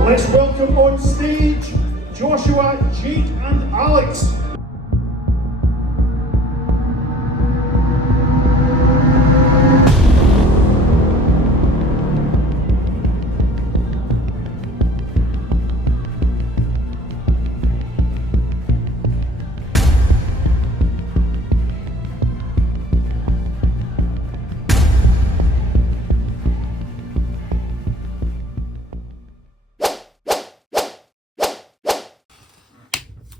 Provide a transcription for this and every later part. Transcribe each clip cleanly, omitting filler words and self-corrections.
Let's welcome on stage Joshua, Jake and Alex.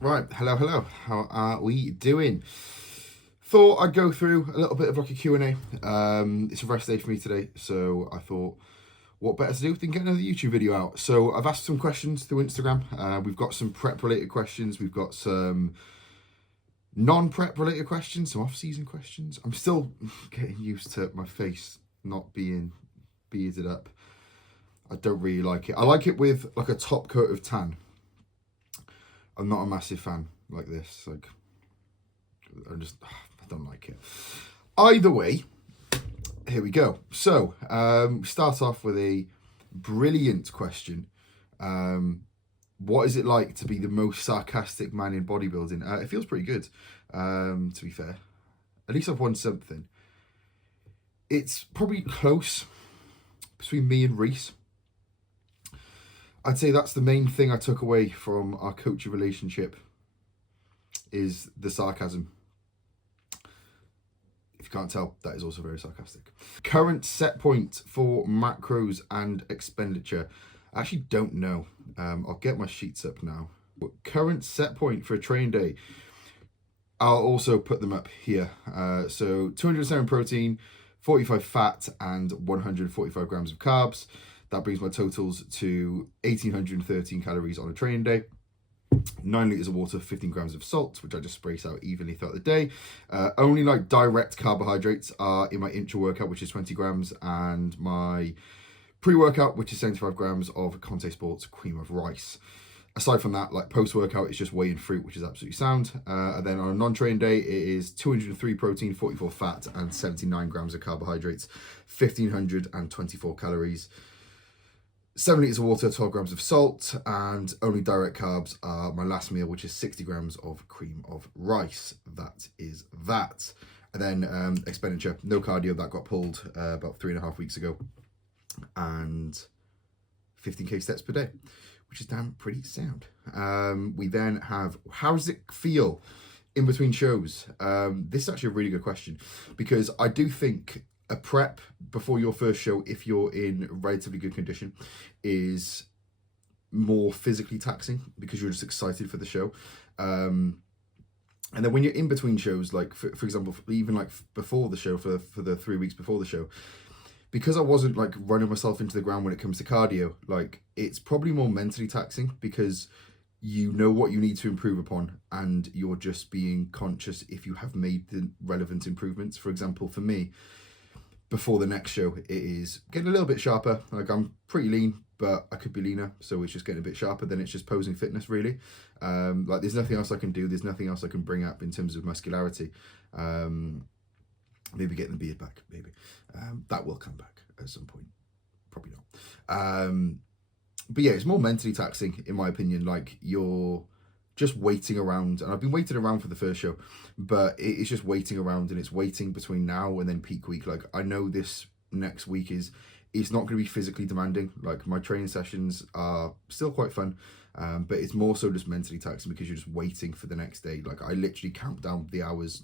Right, hello, how are we doing? Thought I'd go through a little bit of like a Q&A. It's a rest day for me today, so I thought, what better to do than get another YouTube video out? So I've asked some questions through Instagram. We've got some prep-related questions, we've got some non-prep related questions, some off-season questions. I'm still getting used to my face not being bearded up. I don't really like it. I like it with like a top coat of tan. I'm not a massive fan like this. Like, I don't like it. Either way, here we go. So, start off with a brilliant question. What is it like to be the most sarcastic man in bodybuilding? It feels pretty good, to be fair. At least I've won something. It's probably close between me and Reese. I'd say that's the main thing I took away from our coaching relationship is the sarcasm. If you can't tell, that is also very sarcastic. Current set point for macros and expenditure. I actually don't know. I'll get my sheets up now. Current set point for a training day. I'll also put them up here. So 207 protein, 45 fat, and 145 grams of carbs. That brings my totals to 1,813 calories on a training day. 9 litres of water, 15 grams of salt, which I just sprays out evenly throughout the day. Only like direct carbohydrates are in my intra workout, which is 20 grams, and my pre-workout, which is 75 grams of Conte Sports cream of rice. Aside from that, like post-workout, it's just whey and fruit, which is absolutely sound. And then on a non-train day, it is 203 protein, 44 fat, and 79 grams of carbohydrates, 1,524 calories. 7 litres of water, 12 grams of salt, and only direct carbs are my last meal, which is 60 grams of cream of rice. That is that. And then expenditure, no cardio, that got pulled about 3.5 weeks ago. And 15k steps per day, which is damn pretty sound. We then have, how does it feel in between shows? This is actually a really good question, because I do think a prep before your first show, if you're in relatively good condition, is more physically taxing because you're just excited for the show. And then when you're in between shows, like for example, even like before the show, for the 3 weeks before the show, because I wasn't like running myself into the ground when it comes to cardio, like it's probably more mentally taxing because you know what you need to improve upon and you're just being conscious if you have made the relevant improvements. For example, for me, before the next show, it is getting a little bit sharper. Like I'm pretty lean, but I could be leaner, so it's just getting a bit sharper. Then it's just posing fitness, really. Like there's nothing else I can do. There's nothing else I can bring up in terms of muscularity. Maybe getting the beard back, maybe. That will come back at some point. Probably not. But yeah, it's more mentally taxing, in my opinion. Like you're just waiting around, and I've been waiting around for the first show, but it's just waiting around, and it's waiting between now and then peak week. Like I know this next week it's not going to be physically demanding. Like my training sessions are still quite fun, but it's more so just mentally taxing because you're just waiting for the next day. Like I literally count down the hours,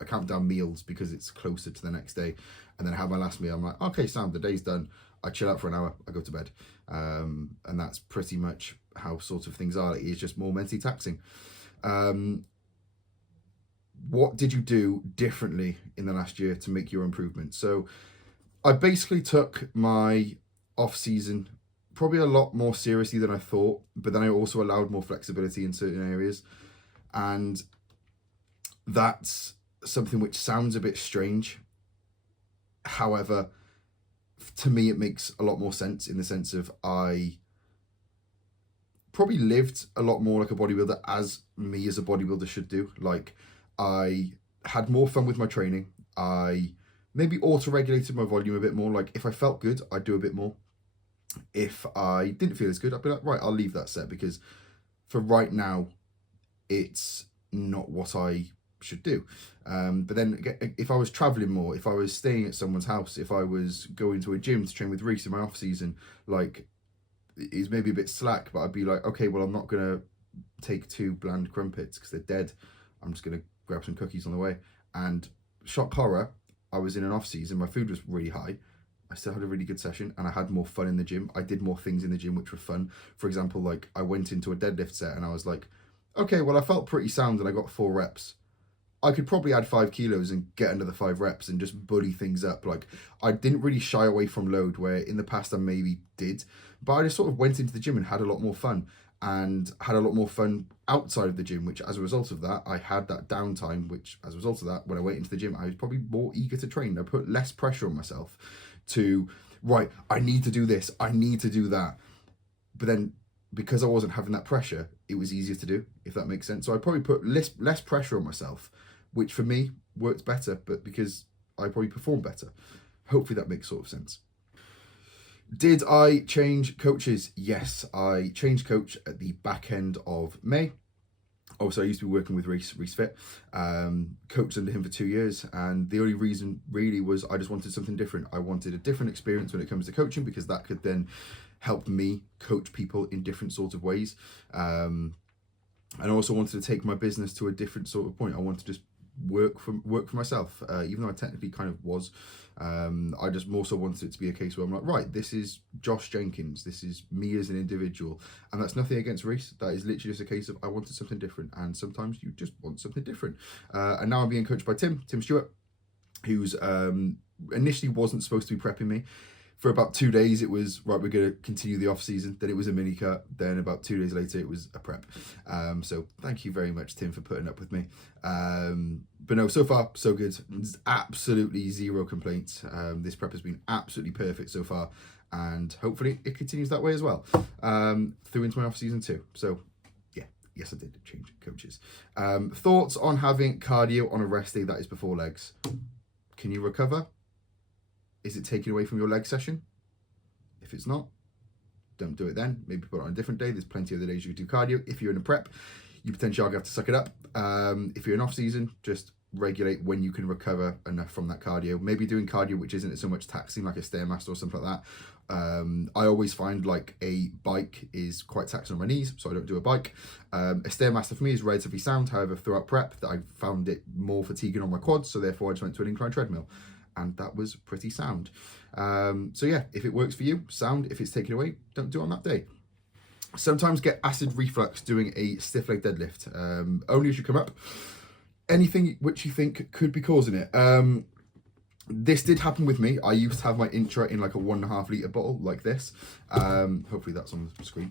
I count down meals because it's closer to the next day, and then I have my last meal. I'm like, okay, Sam, the day's done. I chill out for an hour, I go to bed, and that's pretty much how sort of things are. It's just more mentally taxing. What did you do differently in the last year to make your improvement? So I basically took my off season probably a lot more seriously than I thought, but then I also allowed more flexibility in certain areas, and that's something which sounds a bit strange. However, to me, it makes a lot more sense in the sense of I probably lived a lot more like a bodybuilder as me as a bodybuilder should do. Like I had more fun with my training. I maybe auto-regulated my volume a bit more. Like if I felt good, I'd do a bit more. If I didn't feel as good, I'd be like, right, I'll leave that set, because for right now, it's not what I should do. But then if I was traveling more, if I was staying at someone's house, if I was going to a gym to train with Reese in my off season, like, it's maybe a bit slack, but I'd be like, okay, well, I'm not gonna take 2 bland crumpets because they're dead. I'm just gonna grab some cookies on the way. And shock horror, I was in an off season, my food was really high, I still had a really good session, and I had more fun in the gym. I did more things in the gym which were fun. For example, like, I went into a deadlift set and I was like, okay, well, I felt pretty sound and I got 4 reps. I could probably add 5 kilos and get another 5 reps and just bully things up. Like, I didn't really shy away from load, where in the past I maybe did, but I just sort of went into the gym and had a lot more fun, and had a lot more fun outside of the gym, which as a result of that, I had that downtime, which as a result of that, when I went into the gym, I was probably more eager to train. I put less pressure on myself to, right, I need to do this, I need to do that. But then, because I wasn't having that pressure, it was easier to do, if that makes sense. So I probably put less pressure on myself, which for me worked better, but because I probably performed better. Hopefully that makes sort of sense. Did I change coaches? Yes, I changed coach at the back end of May. Also, I used to be working with Reese Fit, coached under him for 2 years, and the only reason really was I just wanted something different. I wanted a different experience when it comes to coaching, because that could then help me coach people in different sorts of ways. And I also wanted to take my business to a different sort of point. I wanted to just work for myself, even though I technically kind of was. I just more so wanted it to be a case where I'm like, right, this is Josh Jenkins, this is me as an individual, and that's nothing against Reese. That is literally just a case of I wanted something different, and sometimes you just want something different. And now I'm being coached by Tim Stewart, who's initially wasn't supposed to be prepping me. For about 2 days, it was, right, we're going to continue the off season. Then it was a mini cut. Then about 2 days later, it was a prep. So thank you very much, Tim, for putting up with me. But no, so far, so good. There's absolutely 0 complaints. This prep has been absolutely perfect so far. And hopefully it continues that way as well, through into my off season too. So yeah, yes, I did change coaches. Thoughts on having cardio on a rest day that is before legs? Can you recover? Is it taken away from your leg session? If it's not, don't do it then. Maybe put it on a different day. There's plenty of other days you can do cardio. If you're in a prep, you potentially are going to have to suck it up. If you're in off season, just regulate when you can recover enough from that cardio. Maybe doing cardio which isn't so much taxing, like a Stairmaster or something like that. I always find like a bike is quite taxing on my knees, so I don't do a bike. A Stairmaster for me is relatively sound. However, throughout prep, I found it more fatiguing on my quads, so therefore I just went to an incline treadmill, and that was pretty sound. So yeah, if it works for you, sound. If it's taken away, don't do it on that day. Sometimes get acid reflux doing a stiff leg deadlift. Only as you come up. Anything which you think could be causing it. This did happen with me. I used to have my intra in like a 1.5 litre bottle like this. Hopefully that's on the screen.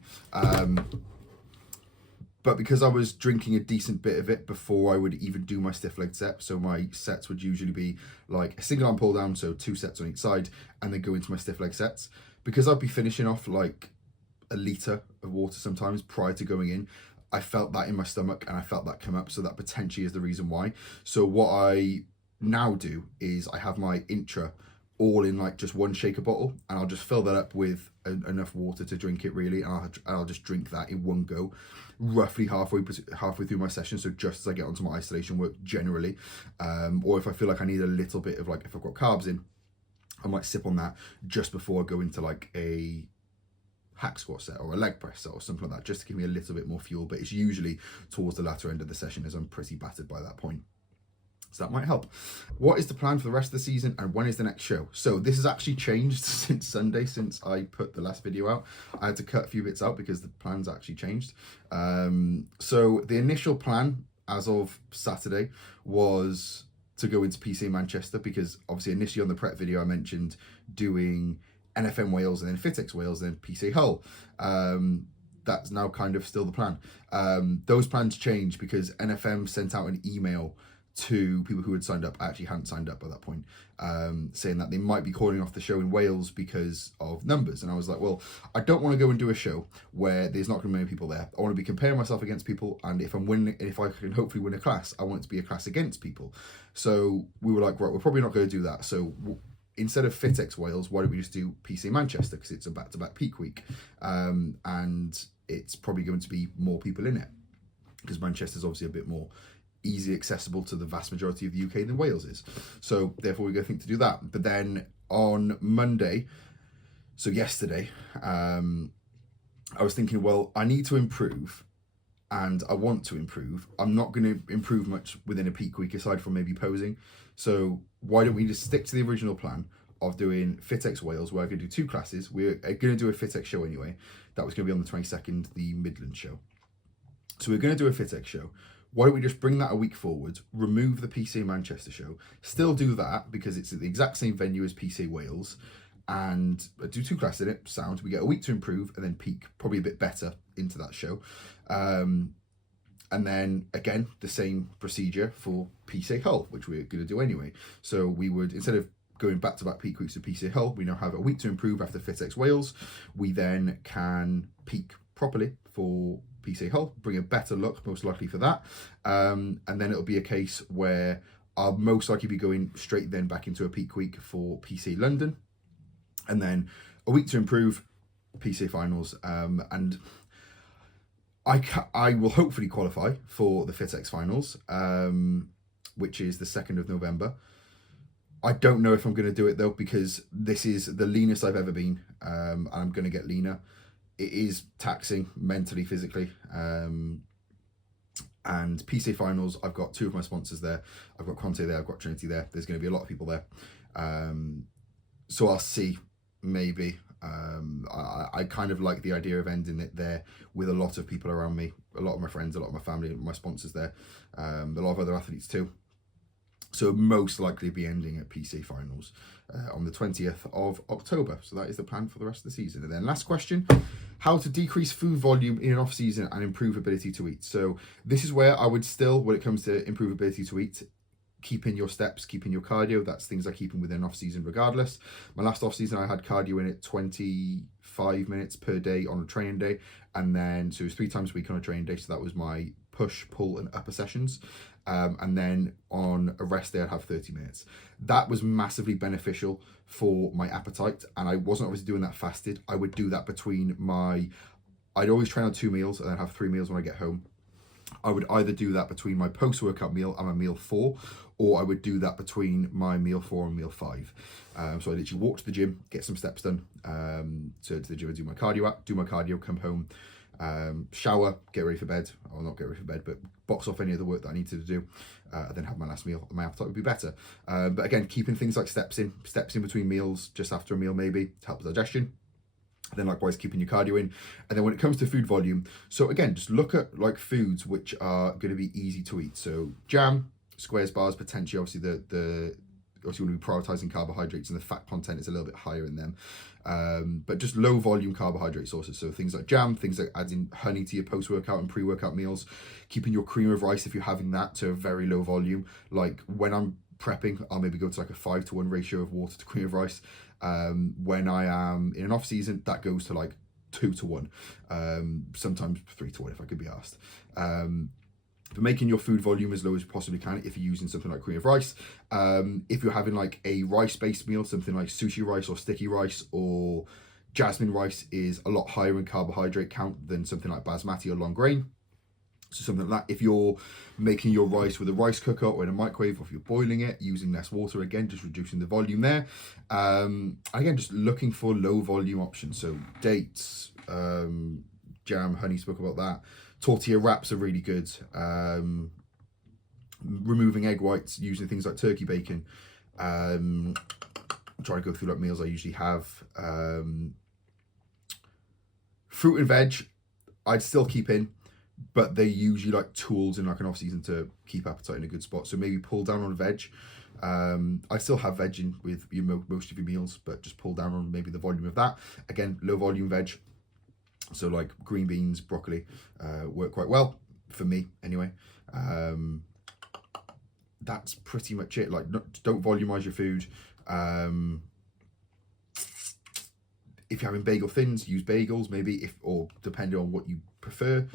But because I was drinking a decent bit of it before I would even do my stiff leg set, so my sets would usually be like a single arm pull down, so 2 sets on each side, and then go into my stiff leg sets. Because I'd be finishing off like a litre of water sometimes prior to going in, I felt that in my stomach and I felt that come up, so that potentially is the reason why. So what I now do is I have my intra all in like just 1 shaker bottle, and I'll just fill that up with enough water to drink it really, and I'll just drink that in one go, roughly halfway through my session, so just as I get onto my isolation work generally. Or if I feel like I need a little bit of, like, if I've got carbs in, I might sip on that just before I go into like a hack squat set or a leg press set or something like that, just to give me a little bit more fuel. But it's usually towards the latter end of the session, as I'm pretty battered by that point. So that might help. What is the plan for the rest of the season, and when is the next show? So this has actually changed since Sunday, since I put the last video out. I had to cut a few bits out because the plans actually changed. So the initial plan as of Saturday was to go into PCA Manchester, because obviously initially on the prep video I mentioned doing NFM Wales and then FitX Wales and then PCA Hull. That's now kind of still the plan. Those plans changed because NFM sent out an email to people who had signed up. I actually hadn't signed up at that point, saying that they might be calling off the show in Wales because of numbers. And I was like, well, I don't want to go and do a show where there's not going to be many people there. I want to be comparing myself against people, and if I'm winning, if I can hopefully win a class, I want it to be a class against people. So we were like, right, we're probably not going to do that. So instead of FitX Wales, why don't we just do PC Manchester, because it's a back-to-back peak week, and it's probably going to be more people in it, because Manchester's obviously a bit more easily accessible to the vast majority of the UK than Wales is. So therefore we're going to think to do that. But then on Monday, so yesterday, I was thinking, well, I need to improve, and I want to improve. I'm not going to improve much within a peak week aside from maybe posing. So why don't we just stick to the original plan of doing FitX Wales, where I'm going to do 2 classes. We're going to do a FitX show anyway. That was going to be on the 22nd, the Midland show. So we're going to do a FitX show. Why don't we just bring that a week forward, remove the PC Manchester show, still do that because it's at the exact same venue as PC Wales, and do 2 classes in it, sound. We get a week to improve and then peak probably a bit better into that show. And then again, the same procedure for PC Hull, which we're going to do anyway. So we would, instead of going back-to-back peak weeks of PC Hull, we now have a week to improve after FitX Wales. We then can peak properly for PC Hull, bring a better look, most likely for that. And then it'll be a case where I'll most likely be going straight then back into a peak week for PC London. And then a week to improve, PC finals. And I will hopefully qualify for the FitX finals, which is the 2nd of November. I don't know if I'm going to do it though, because this is the leanest I've ever been. And I'm going to get leaner. It is taxing mentally, physically. And PC finals, I've got 2 of my sponsors there. I've got Conte there, I've got Trinity there. There's going to be a lot of people there. So I'll see, maybe. I kind of like the idea of ending it there with a lot of people around me, a lot of my friends, a lot of my family, my sponsors there, a lot of other athletes too. So most likely be ending at PC finals on the 20th of October. So that is the plan for the rest of the season. And then last question, how to decrease food volume in an off season and improve ability to eat. So this is where I would still, when it comes to improve ability to eat, keeping your steps, keeping your cardio. That's things I keep in within off season regardless. My last off season, I had cardio in at 25 minutes per day on a training day. And then, so it was 3 times a week on a training day. So that was my push, pull and upper sessions. And then on a rest day, I'd have 30 minutes. That was massively beneficial for my appetite. And I wasn't obviously doing that fasted. I would do that between I'd always train on 2 meals and then have 3 meals when I get home. I would either do that between my post-workout meal and my meal 4, or I would do that between my meal 4 and meal 5. So I literally walk to the gym, get some steps done, to the gym and do my cardio, come home, shower, get ready for bed, or not get ready for bed, but box off any of the work that I needed to do, and then have my last meal. My appetite would be better. But again, keeping things like steps in between meals, just after a meal maybe, to help with digestion. Then likewise keeping your cardio in. And then when it comes to food volume, so again, just look at like foods which are going to be easy to eat. So jam, squares, bars, potentially obviously the obviously we want to be prioritizing carbohydrates, and the fat content is a little bit higher in them. But just low volume carbohydrate sources. So things like jam, things like adding honey to your post-workout and pre-workout meals, keeping your cream of rice, if you're having that, to a very low volume. Like when I'm prepping, I'll maybe go to like a 5-to-1 ratio of water to cream of rice. When I am in an off season, that goes to like 2-to-1, sometimes 3-to-1 if I could be asked. But making your food volume as low as you possibly can if you're using something like cream of rice. If you're having like a rice-based meal, something like sushi rice or sticky rice or jasmine rice is a lot higher in carbohydrate count than something like basmati or long grain. So something like that, if you're making your rice with a rice cooker or in a microwave, or if you're boiling it, using less water, again, just reducing the volume there. Again, just looking for low volume options. So dates, jam, honey, spoke about that. Tortilla wraps are really good. Removing egg whites, using things like turkey bacon. I'm trying to go through like meals I usually have. Fruit and veg, I'd still keep in, but they're usually like tools in like an off season to keep appetite in a good spot. So maybe pull down on veg. I still have veg in with most of your meals, but just pull down on maybe the volume of that. Again, low volume veg. So like green beans, broccoli, work quite well for me anyway. That's pretty much it. Like, don't volumize your food. If you're having bagel thins, use bagels maybe, or depending on what you prefer.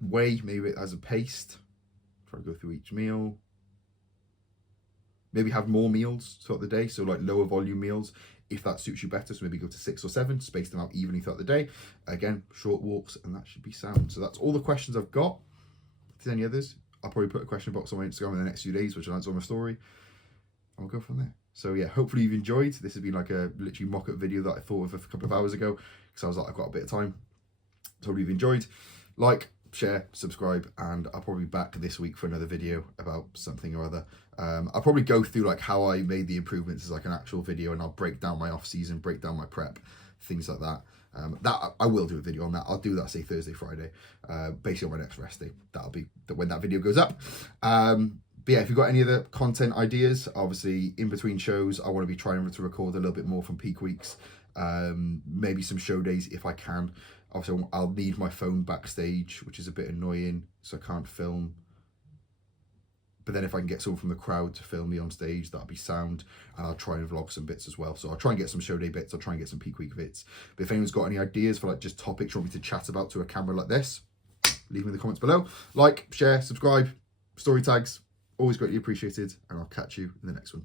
Whey maybe as a paste. Try to go through each meal. maybe have more meals throughout the day, so like lower volume meals if that suits you better. So maybe go to 6 or 7, space them out evenly throughout the day. Again, short walks, and that should be sound. So that's all the questions I've got. If there's any others, I'll probably put a question box on my Instagram in the next few days, which I'll answer on my story. And we'll go from there. So yeah, hopefully you've enjoyed. This has been like a literally mock-up video that I thought of a couple of hours ago, because I was like, I've got a bit of time. So hopefully you've enjoyed. Like, share, subscribe, and I'll probably be back this week for another video about something or other. I'll probably go through like how I made the improvements as like an actual video, and I'll break down my off season, break down my prep, things like that. That I will do a video on that. I'll do that, say Thursday, Friday, basically on my next rest day. That'll be when that video goes up. But yeah, if you've got any other content ideas, obviously in between shows, I want to be trying to record a little bit more from peak weeks. Maybe some show days if I can. Obviously, I'll need my phone backstage, which is a bit annoying, so I can't film. But then if I can get someone from the crowd to film me on stage, that'll be sound. And I'll try and vlog some bits as well. So I'll try and get some show day bits. I'll try and get some peak week bits. But if anyone's got any ideas for like just topics you want me to chat about to a camera like this, leave them in the comments below. Like, share, subscribe, story tags, always greatly appreciated. And I'll catch you in the next one.